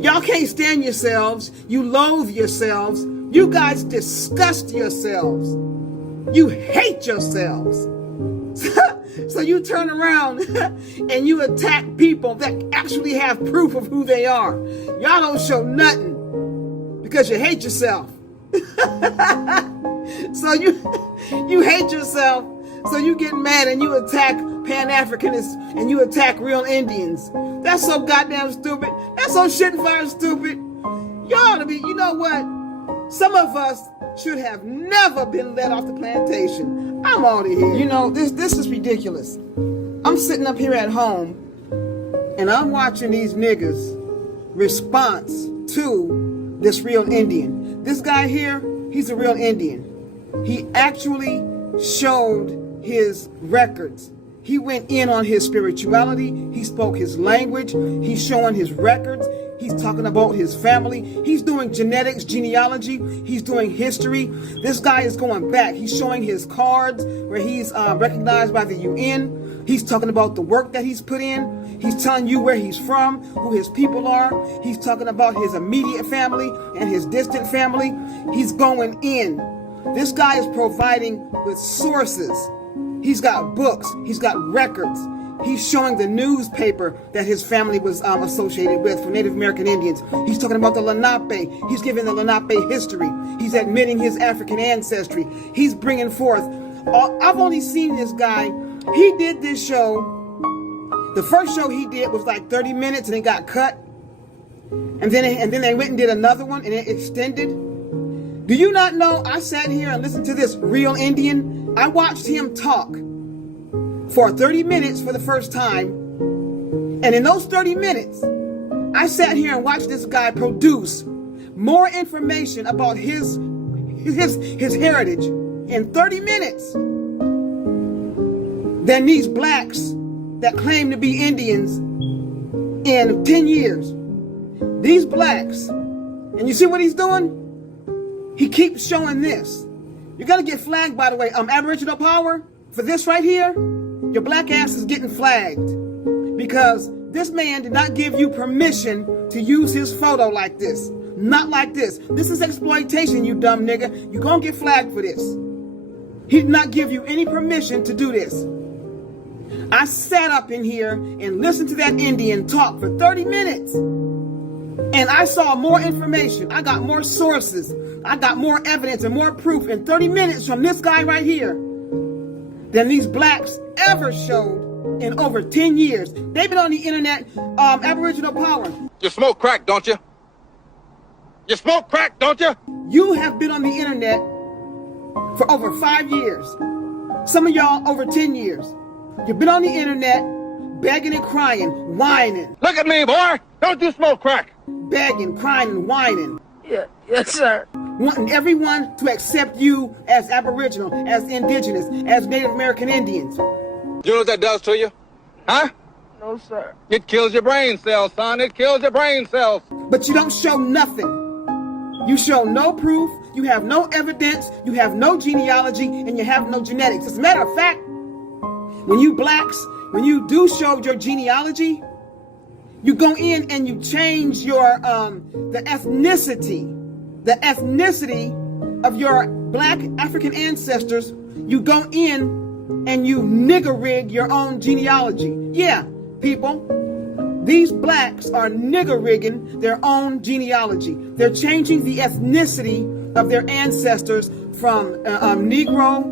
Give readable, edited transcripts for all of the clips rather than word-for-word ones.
Y'all can't stand yourselves. You loathe yourselves. You guys disgust yourselves. You hate yourselves. So you turn around and you attack people that actually have proof of who they are. Y'all don't show nothing because you hate yourself. So you hate yourself. So you get mad and you attack Pan-Africanists and you attack real Indians. That's so goddamn stupid. That's so shit and fire stupid. Y'all ought to be, you know what? Some of us should have never been let off the plantation. I'm out of here. You know, this is ridiculous. I'm sitting up here at home and I'm watching these niggas response to this real Indian. This guy here, he's a real Indian. He actually showed his records. He went in on his spirituality. He spoke his language. He's showing his records. He's talking about his family. He's doing genetics, genealogy. He's doing history. This guy is going back. He's showing his cards where he's recognized by the UN. He's talking about the work that he's put in. He's telling you where he's from, who his people are. He's talking about his immediate family and his distant family. He's going in. This guy is providing with sources. He's got books. He's got records. He's showing the newspaper that his family was associated with for Native American Indians. He's talking about the Lenape. He's giving the Lenape history. He's admitting his African ancestry. He's bringing forth. I've only seen this guy. He did this show. The first show he did was like 30 minutes and it got cut. And then they went and did another one and it extended. Do you not know? I sat here and listened to this real Indian. I watched him talk for 30 minutes for the first time. And in those 30 minutes, I sat here and watched this guy produce more information about his heritage in 30 minutes than these blacks that claim to be Indians in 10 years. These blacks, and you see what he's doing? He keeps showing this. You're gonna get flagged, by the way. Aboriginal power, for this right here, your black ass is getting flagged. Because this man did not give you permission to use his photo like this. Not like this. This is exploitation, you dumb nigga. You're gonna get flagged for this. He did not give you any permission to do this. I sat up in here and listened to that Indian talk for 30 minutes. And I saw more information. I got more sources. I got more evidence and more proof in 30 minutes from this guy right here than these blacks ever showed in over 10 years. They've been on the internet, Aboriginal power. You smoke crack, don't you? You smoke crack, don't you? You have been on the internet for over 5 years. Some of y'all over 10 years. You've been on the internet begging and crying, whining. Look at me, boy. Don't you smoke crack? Begging, crying, and whining. Yes, sir. Wanting everyone to accept you as Aboriginal, as Indigenous, as Native American Indians. You know what that does to you? Huh? No, sir. It kills your brain cells, son. It kills your brain cells. But you don't show nothing. You show no proof. You have no evidence. You have no genealogy, and you have no genetics. As a matter of fact, when you blacks, when you do show your genealogy, you go in and you change your the ethnicity of your black African ancestors. You go in and you nigger rig your own genealogy. Yeah, people, these blacks are nigger rigging their own genealogy. They're changing the ethnicity of their ancestors from Negro,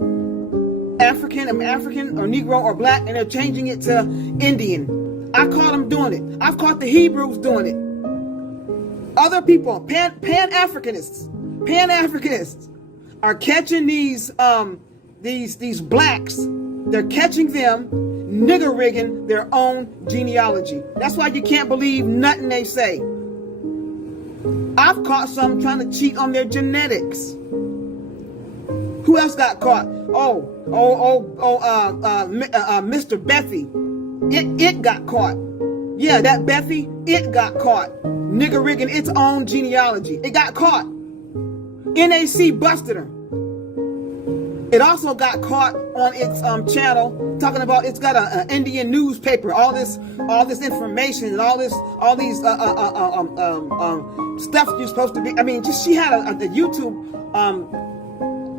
African or Negro or black, and they're changing it to Indian. I caught them doing it. I've caught the Hebrews doing it. Other people, Pan-Africanists are catching these blacks. They're catching them nigger rigging their own genealogy. That's why you can't believe nothing they say. I've caught some trying to cheat on their genetics. Who else got caught? Mr. Bethy. It got caught. Yeah, that Bethy, it got caught. Nigger rigging its own genealogy. It got caught. NAC busted her. It also got caught on its channel talking about it's got an Indian newspaper, all this information and all these stuff you're supposed to be. I mean, just she had a YouTube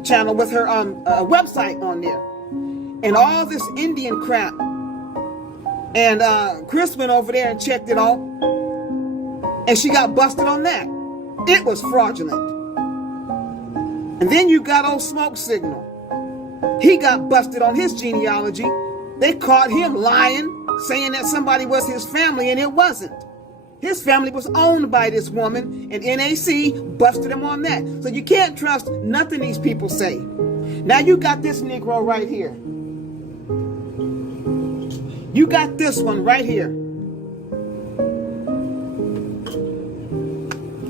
channel with her a website on there, and all this Indian crap. And Chris went over there and checked it out, and she got busted on that. It was fraudulent. And then you got old Smoke Signal. He got busted on his genealogy. They caught him lying, saying that somebody was his family, and it wasn't. His family was owned by this woman, and NAC busted him on that. So you can't trust nothing these people say. Now you got this Negro right here. You got this one right here.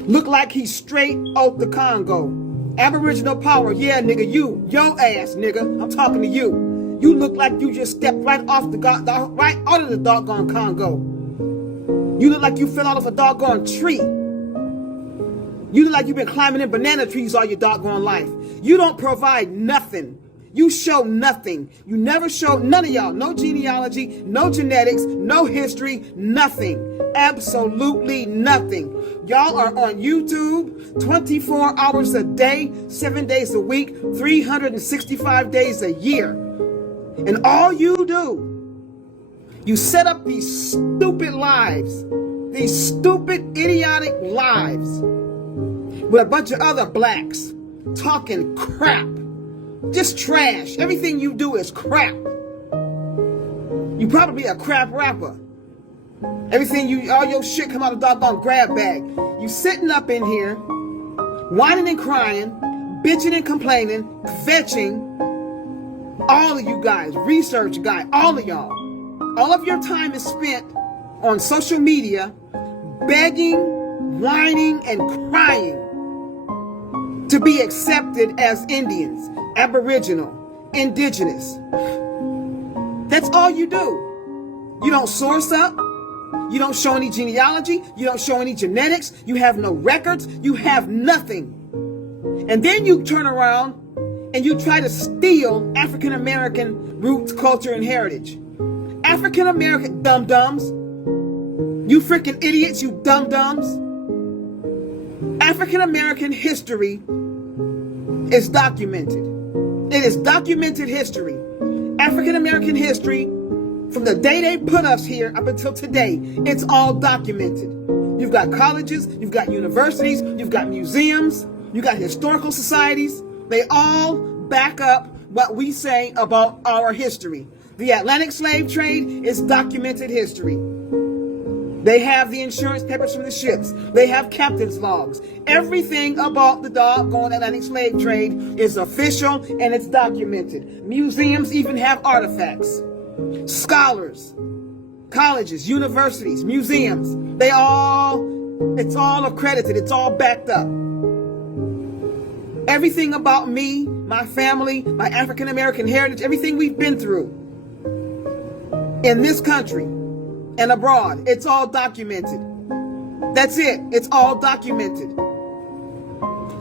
Look like he's straight out the Congo. Aboriginal power, yeah, nigga, your ass, nigga. I'm talking to you. You look like you just stepped right off right out of the doggone Congo. You look like you fell out of a doggone tree. You look like you've been climbing in banana trees all your doggone life. You don't provide nothing. You show nothing. You never show, none of y'all, no genealogy, no genetics, no history, nothing. Absolutely nothing. Y'all are on YouTube 24 hours a day, 7 days a week, 365 days a year. And all you do, you set up these stupid lives, these stupid, idiotic lives with a bunch of other blacks talking crap. Just trash. Everything you do is crap. You probably a crap rapper. Everything all your shit come out of doggone grab bag. You sitting up in here, whining and crying, bitching and complaining, fetching. All of you guys, research guy, all of y'all. All of your time is spent on social media, begging, whining, and crying to be accepted as Indians, Aboriginal, Indigenous. That's all you do. You don't source up. You don't show any genealogy. You don't show any genetics. You have no records. You have nothing. And then you turn around and you try to steal African American roots, culture, and heritage. African American dum-dums. You freaking idiots, you dum-dums. African American history is documented. It is documented history. African American history, from the day they put us here up until today, it's all documented. You've got colleges, you've got universities, you've got museums, you've got historical societies. They all back up what we say about our history. The Atlantic slave trade is documented history. They have the insurance papers from the ships. They have captain's logs. Everything about the doggone Atlantic slave trade is official and it's documented. Museums even have artifacts. Scholars, colleges, universities, museums, it's all accredited. It's all backed up. Everything about me, my family, my African American heritage, everything we've been through in this country and abroad, it's all documented. That's it. It's all documented.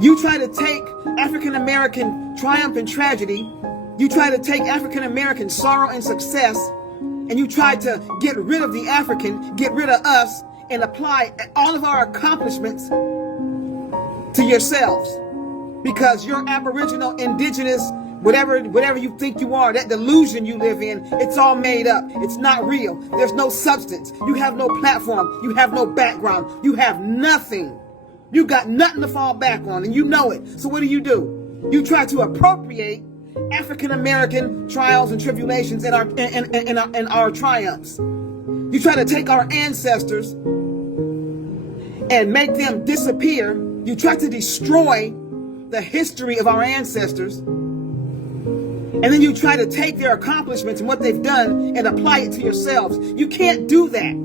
You try to take African American triumph and tragedy, you try to take African American sorrow and success, and you try to get rid of the African, get rid of us, and apply all of our accomplishments to yourselves. Because you're Aboriginal, Indigenous, whatever you think you are, that delusion you live in, it's all made up. It's not real. There's no substance. You have no platform. You have no background. You have nothing. You got nothing to fall back on, and you know it. So what do? You try to appropriate African American trials and tribulations and our triumphs. You try to take our ancestors and make them disappear. You try to destroy the history of our ancestors. And then you try to take their accomplishments and what they've done and apply it to yourselves. You can't do that.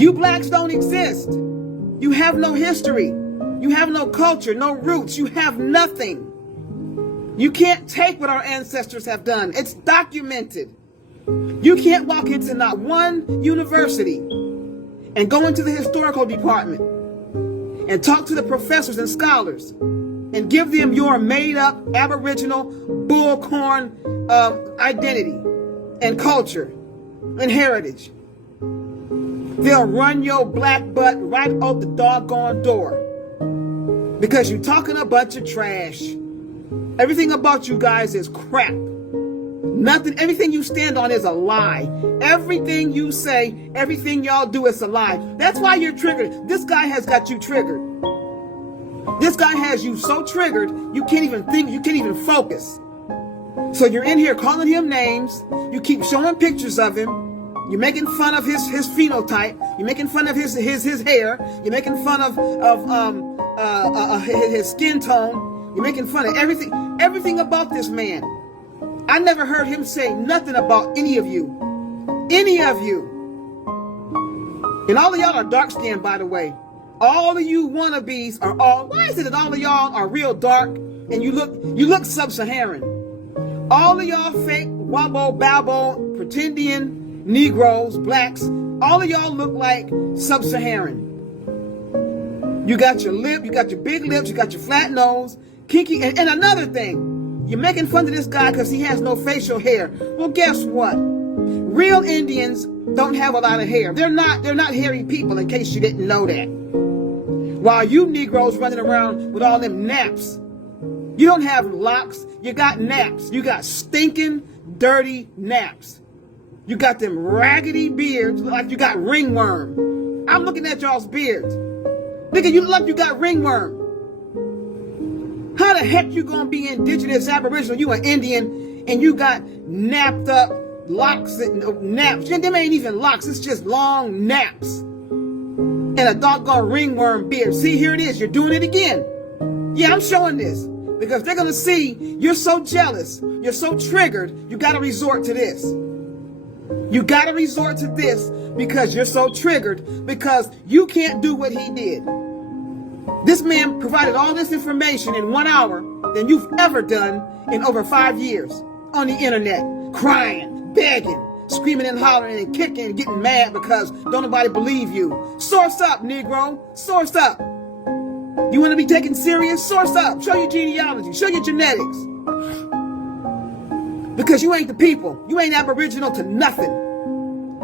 You blacks don't exist. You have no history. You have no culture, no roots. You have nothing. You can't take what our ancestors have done. It's documented. You can't walk into not one university and go into the historical department and talk to the professors and scholars and give them your made-up Aboriginal bullcorn identity and culture and heritage, they'll run your black butt right out the doggone door because you're talking a bunch of trash. Everything about you guys is crap. Nothing, everything you stand on is a lie. Everything you say, everything y'all do is a lie. That's why you're triggered. This guy has got you triggered. This guy has you so triggered, you can't even think, you can't even focus. So you're in here calling him names. You keep showing pictures of him. You're making fun of his phenotype. You're making fun of his hair. You're making fun of his skin tone. You're making fun of everything about this man. I never heard him say nothing about any of you. Any of you. And all of y'all are dark skinned, by the way. All of you wannabes are all, why is it that all of y'all are real dark and you look sub-Saharan? All of y'all fake, wabbo, babbo, pretendian, Negroes, blacks, all of y'all look like sub-Saharan. You got your lip, you got your big lips, you got your flat nose, kinky, and another thing. You're making fun of this guy because he has no facial hair. Well, guess what? Real Indians don't have a lot of hair. They're not hairy people, in case you didn't know that. While you Negroes running around with all them naps. You don't have locks, you got naps. You got stinking, dirty naps. You got them raggedy beards like you got ringworm. I'm looking at y'all's beards. Nigga, you look like you got ringworm. How the heck you gonna be indigenous, Aboriginal, you an Indian, and you got napped up locks and naps? Them ain't even locks, it's just long naps. And a doggone ringworm beard. See, here it is, you're doing it again. Yeah, I'm showing this. Because they're gonna see you're so jealous, you're so triggered, you gotta resort to this. You gotta resort to this because you're so triggered, because you can't do what he did. This man provided all this information in 1 hour than you've ever done in over 5 years on the internet, crying, begging, screaming and hollering and kicking and getting mad because don't nobody believe you. Source up, Negro. Source up. You want to be taken serious? Source up. Show your genealogy. Show your genetics. Because you ain't the people. You ain't Aboriginal to nothing.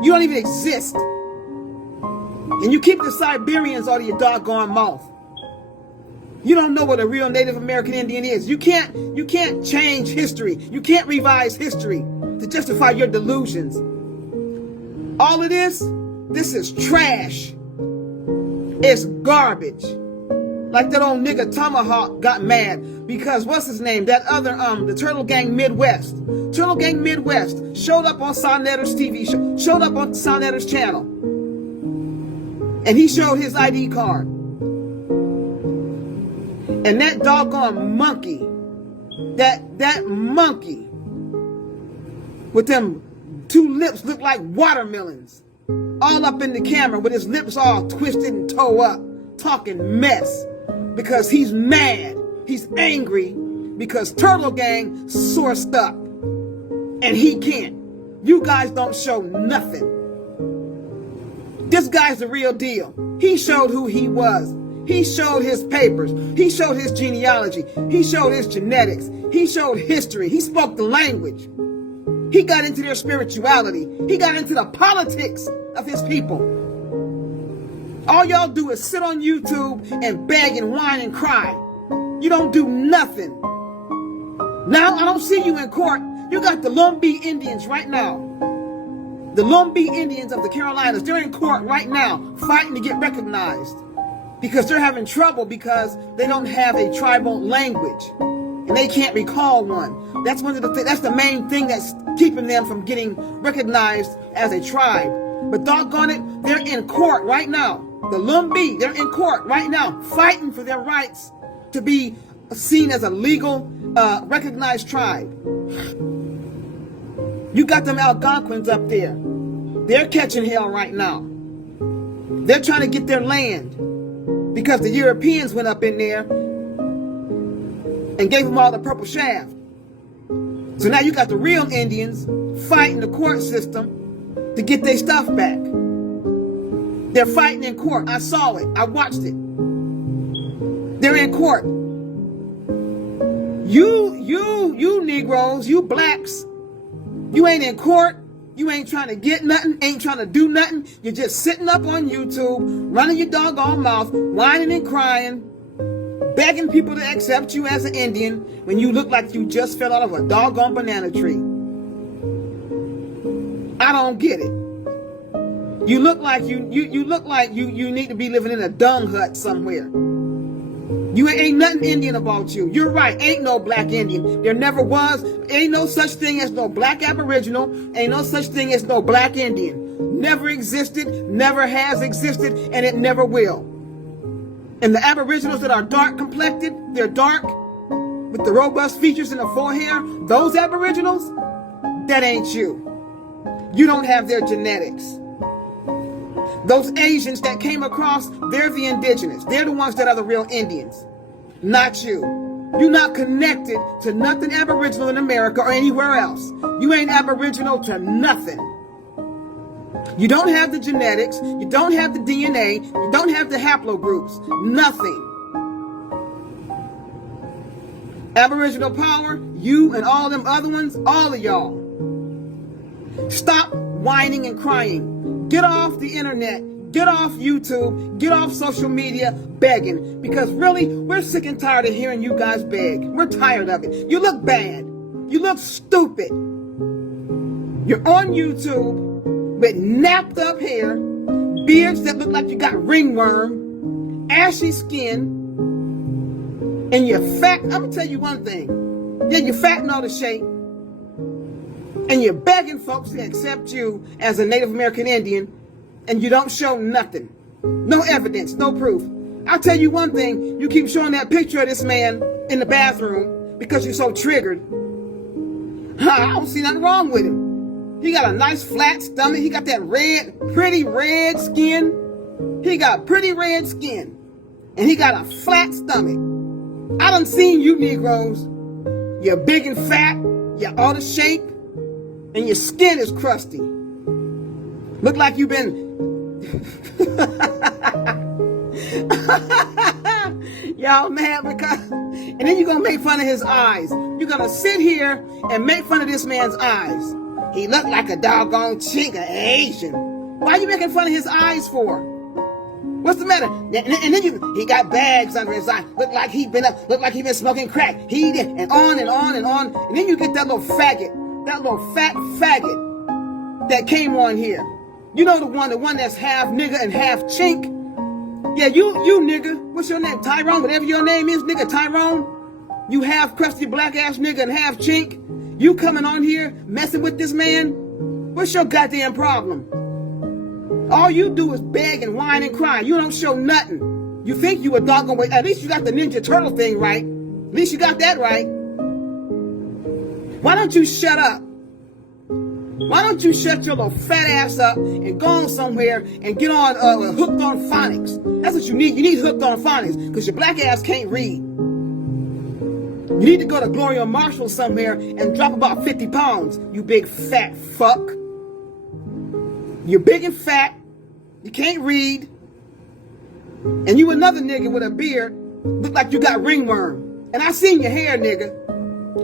You don't even exist. And you keep the Siberians out of your doggone mouth. You don't know what a real Native American Indian is. You can't change history. You can't revise history to justify your delusions. All of this is trash. It's garbage. Like that old nigga Tomahawk got mad because what's his name? That other the Turtle Gang Midwest. Turtle Gang Midwest showed up on Sonetter's TV show, showed up on Sonetter's channel. And he showed his ID card. And that doggone monkey, that monkey with them two lips look like watermelons, all up in the camera with his lips all twisted and toe up, talking mess because he's mad, he's angry because Turtle Gang sourced up and he can't. You guys don't show nothing. This guy's the real deal. He showed who he was. He showed his papers. He showed his genealogy. He showed his genetics. He showed history. He spoke the language. He got into their spirituality. He got into the politics of his people. All y'all do is sit on YouTube and beg and whine and cry. You don't do nothing. Now I don't see you in court. You got the Lumbee Indians right now. The Lumbee Indians of the Carolinas, they're in court right now fighting to get recognized. Because they're having trouble because they don't have a tribal language. And they can't recall one. That's that's the main thing that's keeping them from getting recognized as a tribe. But doggone it, they're in court right now. The Lumbee, they're in court right now fighting for their rights to be seen as a legal, recognized tribe. You got them Algonquins up there. They're catching hell right now. They're trying to get their land. Because the Europeans went up in there and gave them all the purple shaft. So now you got the real Indians fighting the court system to get their stuff back. They're fighting in court. I saw it. I watched it. They're in court. You Negroes, you blacks, you ain't in court. You ain't trying to get nothing, ain't trying to do nothing. You're just sitting up on YouTube, running your doggone mouth, whining and crying, begging people to accept you as an Indian when you look like you just fell out of a doggone banana tree. I don't get it. You look like you need to be living in a dung hut somewhere. You ain't nothing Indian about you. You're right. Ain't no black Indian. There never was. Ain't no such thing as no black Aboriginal. Ain't no such thing as no black Indian. Never existed, never has existed, and it never will. And the Aboriginals that are dark complected, they're dark with the robust features in the forehair, those Aboriginals, that ain't you. You don't have their genetics. Those Asians that came across, they're the indigenous. They're the ones that are the real Indians, not you. You're not connected to nothing Aboriginal in America or anywhere else. You ain't Aboriginal to nothing. You don't have the genetics. You don't have the DNA. You don't have the haplogroups. Nothing. Aboriginal power, you and all them other ones, all of y'all. Stop whining and crying. Get off the internet, get off YouTube, get off social media begging. Because really, we're sick and tired of hearing you guys beg. We're tired of it. You look bad. You look stupid. You're on YouTube with napped up hair, beards that look like you got ringworm, ashy skin, and you're fat. I'm going to tell you one thing. Yeah, you're fat and out of shape. And you're begging folks to accept you as a Native American Indian, and you don't show nothing. No evidence, no proof. I'll tell you one thing, you keep showing that picture of this man in the bathroom because you're so triggered. I don't see nothing wrong with him. He got a nice flat stomach. He got that pretty red skin. He got pretty red skin. And he got a flat stomach. I done seen you Negroes. You're big and fat. You're out of shape. And your skin is crusty. Look like you've been... Y'all mad because... And then you're going to make fun of his eyes. You're going to sit here and make fun of this man's eyes. He looked like a doggone chink, an Asian. Why are you making fun of his eyes for? What's the matter? And then he got bags under his eye. Looked like he been smoking crack. He did, and on and on and on. And then you get that little faggot. That little fat faggot that came on here. You know the one that's half nigga and half chink? Yeah, you nigga. What's your name? Tyrone? Whatever your name is, nigga, Tyrone. You half crusty black ass nigga and half chink. You coming on here messing with this man? What's your goddamn problem? All you do is beg and whine and cry. You don't show nothing. You think you a doggone way. At least you got the Ninja Turtle thing right. At least you got that right. Why don't you shut up? Why don't you shut your little fat ass up and go on somewhere and get on hooked on phonics? That's what you need. You need hooked on phonics because your black ass can't read. You need to go to Gloria Marshall somewhere and drop about 50 pounds, you big fat fuck. You're big and fat. You can't read. And you another nigga with a beard. Look like you got ringworm. And I seen your hair, nigga.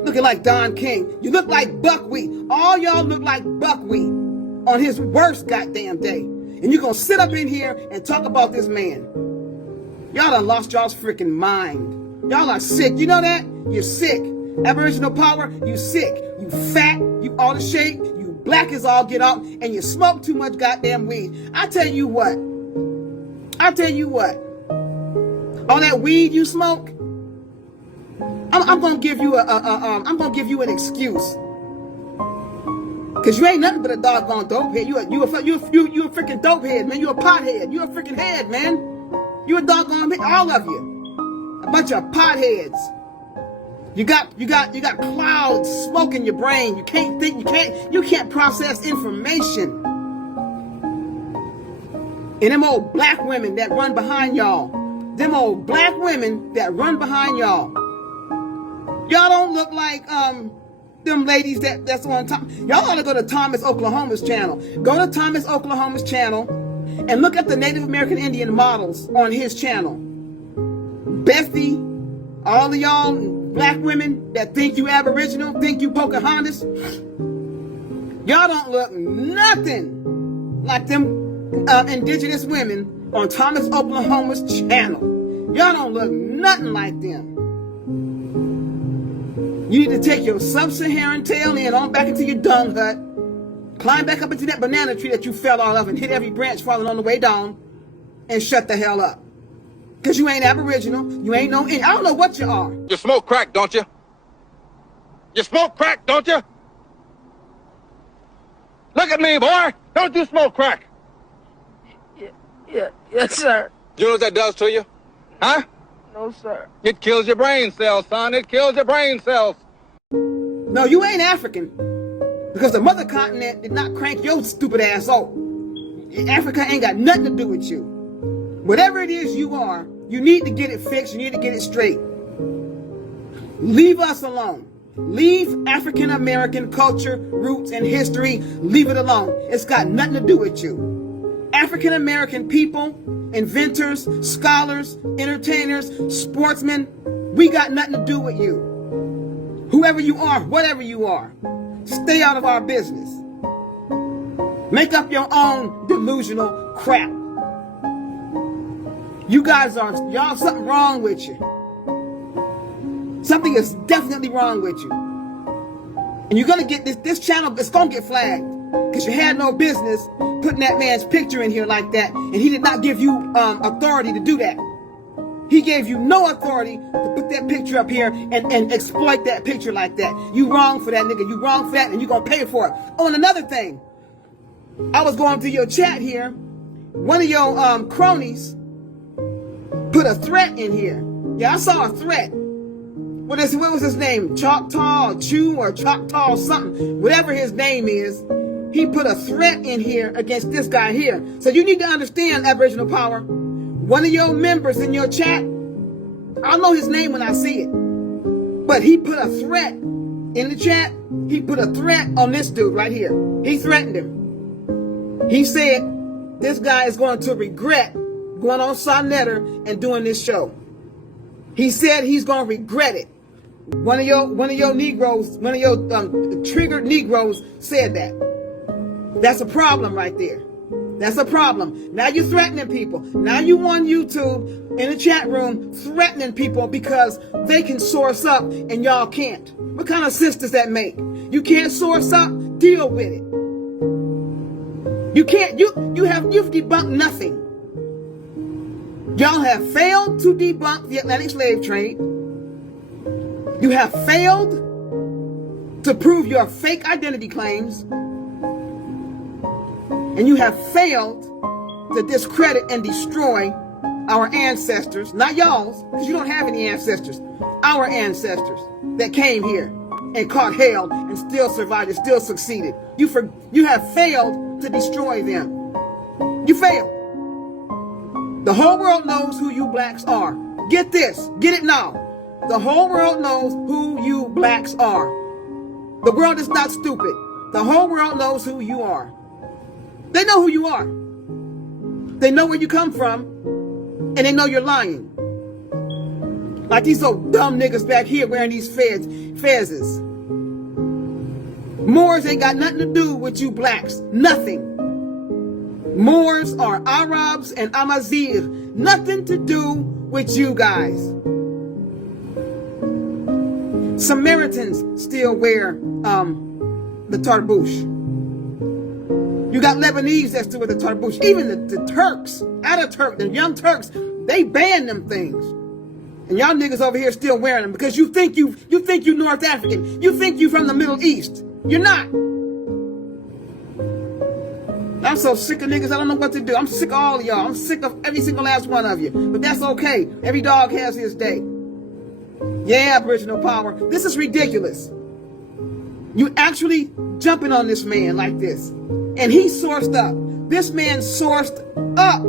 Looking like Don King. You look like buckwheat. All y'all look like buckwheat on his worst goddamn day. And you're going to sit up in here and talk about this man. Y'all done lost y'all's freaking mind. Y'all are sick. You know that? You're sick. Aboriginal power, you sick. You fat. You out of shape. You black as all get out. And you smoke too much goddamn weed. I tell you what. All that weed you smoke, I'm gonna give you I'm gonna give you an excuse. Cause you ain't nothing but a doggone dope head. You a freaking dope head, man. You a pothead. You a freaking head, man. You a doggone head. All of you, a bunch of potheads. You got clouds, smoke in your brain. You can't think. You can't process information. And them old black women that run behind y'all. Them old black women that run behind y'all. Y'all don't look like them ladies that's on top. Y'all ought to go to Thomas Oklahoma's channel. Go to Thomas Oklahoma's channel and look at the Native American Indian models on his channel. Bessie, all of y'all black women that think you Aboriginal, think you Pocahontas, y'all don't look nothing like them indigenous women on Thomas Oklahoma's channel. Y'all don't look nothing like them. You need to take your sub-Saharan tail in on back into your dung hut, climb back up into that banana tree that you fell out of and hit every branch falling on the way down, and shut the hell up. Because you ain't Aboriginal, you ain't no, I don't know what you are. You smoke crack, don't you? You smoke crack, don't you? Look at me, boy. Don't you smoke crack? Yes, sir. You know what that does to you? Huh? No, sir. It kills your brain cells, son. It kills your brain cells. No, you ain't African. Because the mother continent did not crank your stupid ass off. Africa ain't got nothing to do with you. Whatever it is you are, you need to get it fixed. You need to get it straight. Leave us alone. Leave African American culture, roots, and history. Leave it alone. It's got nothing to do with you. African American people, inventors, scholars, entertainers, sportsmen, we got nothing to do with you. Whoever you are, whatever you are, stay out of our business. Make up your own delusional crap. You guys y'all, something wrong with you. Something is definitely wrong with you. And you're going to get this channel, it's going to get flagged. Because you had no business putting that man's picture in here like that. And he did not give you authority to do that. He gave you no authority to put that picture up here and exploit that picture like that. You wrong for that, nigga. You wrong for that, and you're going to pay for it. Oh, and another thing. I was going through your chat here. One of your cronies put a threat in here. Yeah, I saw a threat. What was his name? Choctaw or Chew or Choctaw or something. Whatever his name is. He put a threat in here against this guy here. So you need to understand, Aboriginal Power. One of your members in your chat, I'll know his name when I see it. But he put a threat in the chat. He put a threat on this dude right here. He threatened him. He said this guy is going to regret going on Sonetta and doing this show. He said he's going to regret it. One of your Negroes, one of your triggered Negroes said that. That's a problem right there. That's a problem. Now you're threatening people. Now you on YouTube in the chat room threatening people because they can source up and y'all can't. What kind of sense does that make? You can't source up, deal with it. You can't, you've debunked nothing. Y'all have failed to debunk the Atlantic slave trade. You have failed to prove your fake identity claims. And you have failed to discredit and destroy our ancestors, not y'all's, because you don't have any ancestors, our ancestors that came here and caught hell and still survived and still succeeded. You have failed to destroy them. You failed. The whole world knows who you blacks are. Get this, get it now. The whole world knows who you blacks are. The world is not stupid. The whole world knows who you are. They know who you are. They know where you come from, and they know you're lying. Like these old dumb niggas back here wearing these fezzes. Moors ain't got nothing to do with you blacks. Nothing. Moors are Arabs and Amazigh. Nothing to do with you guys. Samaritans still wear the tarbouche. You got Lebanese that still wear the tarbouche. Even the Turks, the young Turks, they banned them things. And y'all niggas over here still wearing them because you think you North African. You think you from the Middle East. You're not. I'm so sick of niggas, I don't know what to do. I'm sick of all of y'all. I'm sick of every single last one of you. But that's okay. Every dog has his day. Yeah, Aboriginal Power. This is ridiculous. You actually jumping on this man like this. And he sourced up. This man sourced up.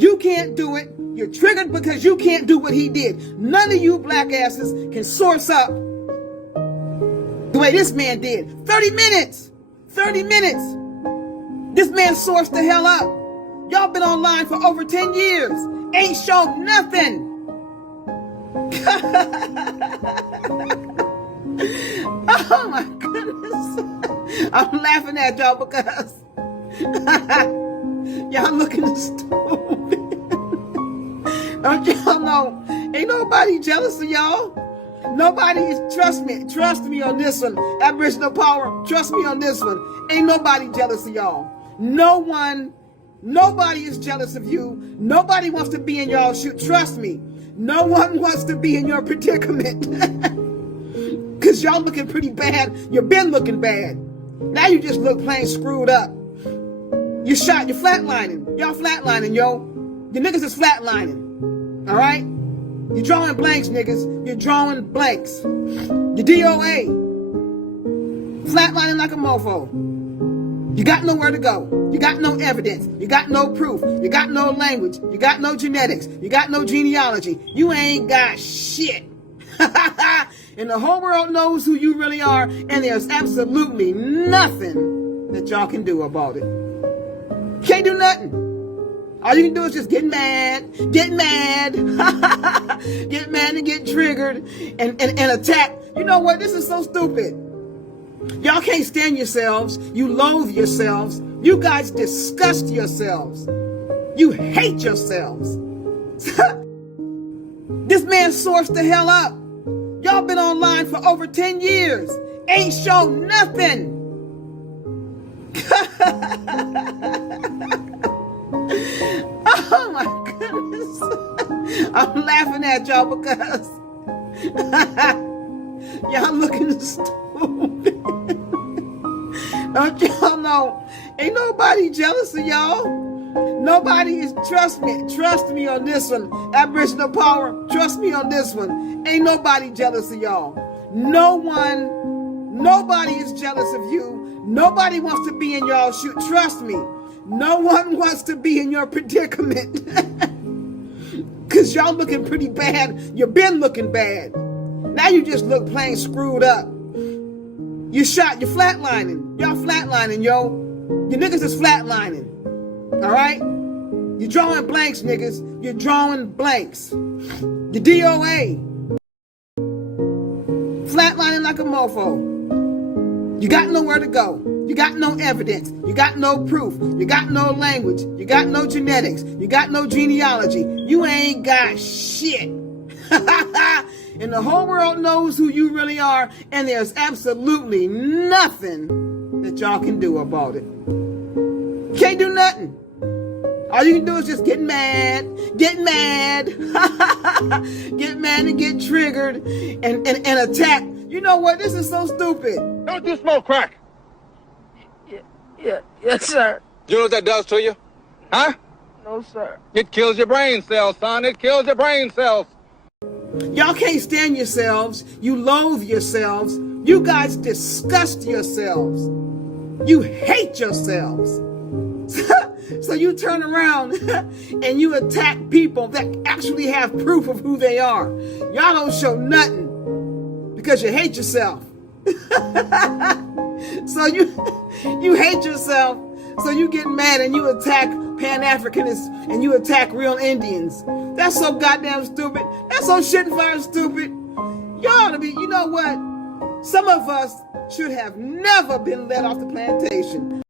You can't do it. You're triggered because you can't do what he did. None of you black asses can source up the way this man did. 30 minutes. 30 minutes. This man sourced the hell up. Y'all been online for over 10 years. Ain't shown nothing. Oh my goodness. I'm laughing at y'all because y'all looking stupid. Don't y'all know? Ain't nobody jealous of y'all. Nobody is, trust me on this one. Aboriginal power, trust me on this one. Ain't nobody jealous of y'all. Nobody is jealous of you. Nobody wants to be in y'all's shoes. Trust me. No one wants to be in your predicament. Because y'all looking pretty bad. You've been looking bad. Now you just look plain screwed up. You're flatlining. Y'all flatlining, yo. Your niggas is flatlining. Alright? You're drawing blanks, niggas. You're drawing blanks. Your DOA. Flatlining like a mofo. You got nowhere to go. You got no evidence. You got no proof. You got no language. You got no genetics. You got no genealogy. You ain't got shit. And the whole world knows who you really are, and there's absolutely nothing that y'all can do about it. Can't do nothing. All you can do is just get mad, get mad and get triggered and attack. You know what? This is so stupid. Y'all can't stand yourselves. You loathe yourselves. You guys disgust yourselves. You hate yourselves. This man sourced the hell up. Y'all been online for over 10 years. Ain't shown nothing. Oh my goodness. I'm laughing at y'all because y'all looking stupid. Don't y'all know? Ain't nobody jealous of y'all. Nobody is, trust me on this one. Aboriginal power, trust me on this one. Ain't nobody jealous of y'all. Nobody is jealous of you. Nobody wants to be in y'all's shoes. Trust me. No one wants to be in your predicament. Because y'all looking pretty bad. You've been looking bad. Now you just look plain screwed up. You're flatlining. Y'all flatlining, yo. Your niggas is flatlining. Alright? You're drawing blanks, niggas. You're drawing blanks. Your DOA. Flatlining like a mofo. You got nowhere to go. You got no evidence. You got no proof. You got no language. You got no genetics. You got no genealogy. You ain't got shit. And the whole world knows who you really are, and there's absolutely nothing that y'all can do about it. Can't do nothing. All you can do is just get mad, get mad and get triggered and attack. You know what? This is so stupid. Don't you smoke crack? Yes, sir. You know what that does to you? Huh? No, sir. It kills your brain cells, son. It kills your brain cells. Y'all can't stand yourselves. You loathe yourselves. You guys disgust yourselves. You hate yourselves. So you turn around and you attack people that actually have proof of who they are. Y'all don't show nothing because you hate yourself. So you hate yourself. So you get mad and you attack Pan-Africanists and you attack real Indians. That's so goddamn stupid. That's so shit and fire stupid. Y'all ought to be, you know what? Some of us should have never been let off the plantation.